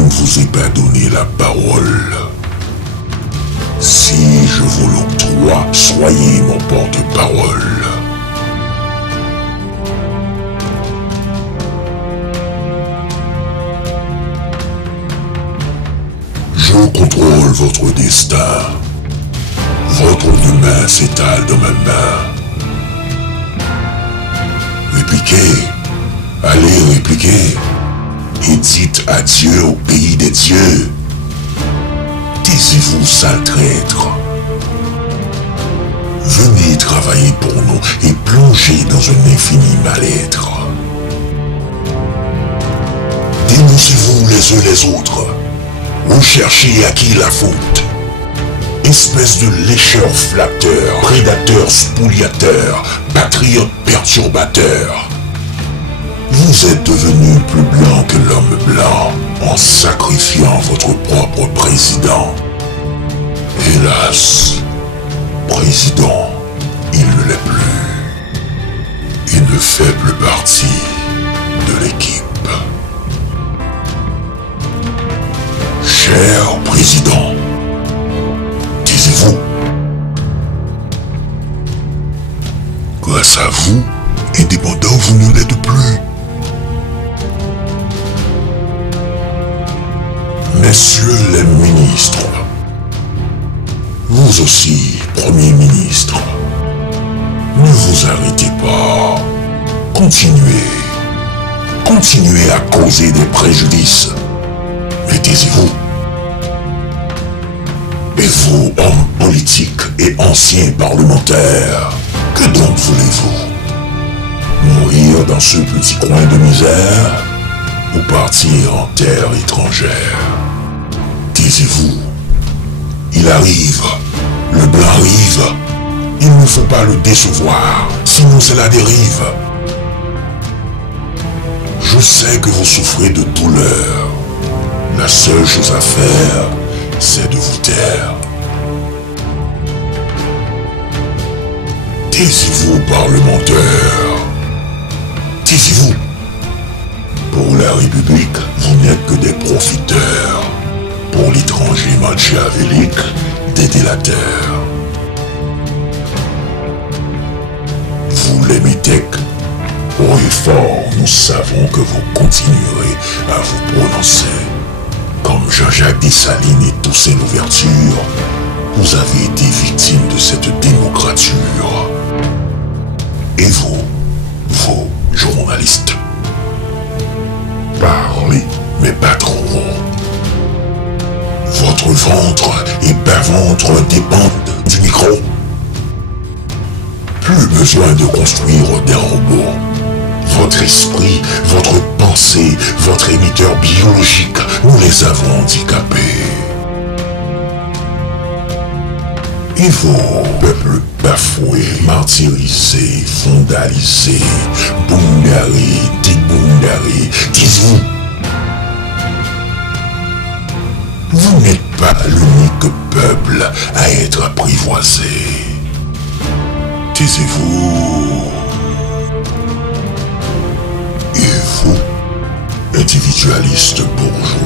ne vous ai pas donné la parole. Si je vous l'octroie, soyez mon porte-parole. Je contrôle votre destin. Votre demain s'étale dans ma main. Répliquez, allez répliquer, et dites adieu au pays des dieux. Taisez-vous, sale traître. Venez travailler pour nous et plonger dans un infini mal-être. Dénoncez-vous les uns les autres. Recherchez à qui la faute. Espèce de lécheur flatteur, prédateur spoliateur, patriote perturbateur. Vous êtes devenu plus blanc que l'homme blanc en sacrifiant votre propre président. Hélas, président, il ne l'est plus. Il ne fait plus partie de l'équipe. Cher président, taisez-vous. Grâce à vous, indépendant, vous ne l'êtes plus. Messieurs les ministres, vous aussi, Premier ministre, ne vous arrêtez pas. Continuez. Continuez à causer des préjudices. Mais taisez-vous. Et vous, hommes politiques et anciens parlementaires, que donc voulez-vous? Mourir dans ce petit coin de misère ou partir en terre étrangère? Taisez-vous. Il arrive. Le blanc arrive. Il ne faut pas le décevoir, sinon c'est la dérive. Je sais que vous souffrez de douleur. La seule chose à faire, c'est de vous taire. Taisez-vous, parlementaires. Taisez-vous. Pour la République, vous n'êtes que des profiteurs. Pour l'étranger machiavélique, des délateurs. Vous, les métèques, haut et fort, nous savons que vous continuerez à vous prononcer. Comme Jean-Jacques Dessalines et Toussaint Louverture, vous avez été victimes de cette démocrature. Et vous, journalistes, parlez, mais pas trop. Votre ventre et bas-ventre dépendent du micro. Plus besoin de construire des robots. Votre esprit, votre pensée, votre émetteur biologique, nous les avons handicapés. Et vos peuples bafoués, martyrisés, vandalisés, boundarés, déboundarés, dites-vous. Vous n'êtes pas l'unique peuple à être apprivoisé. Taisez-vous. Et vous, individualistes bourgeois,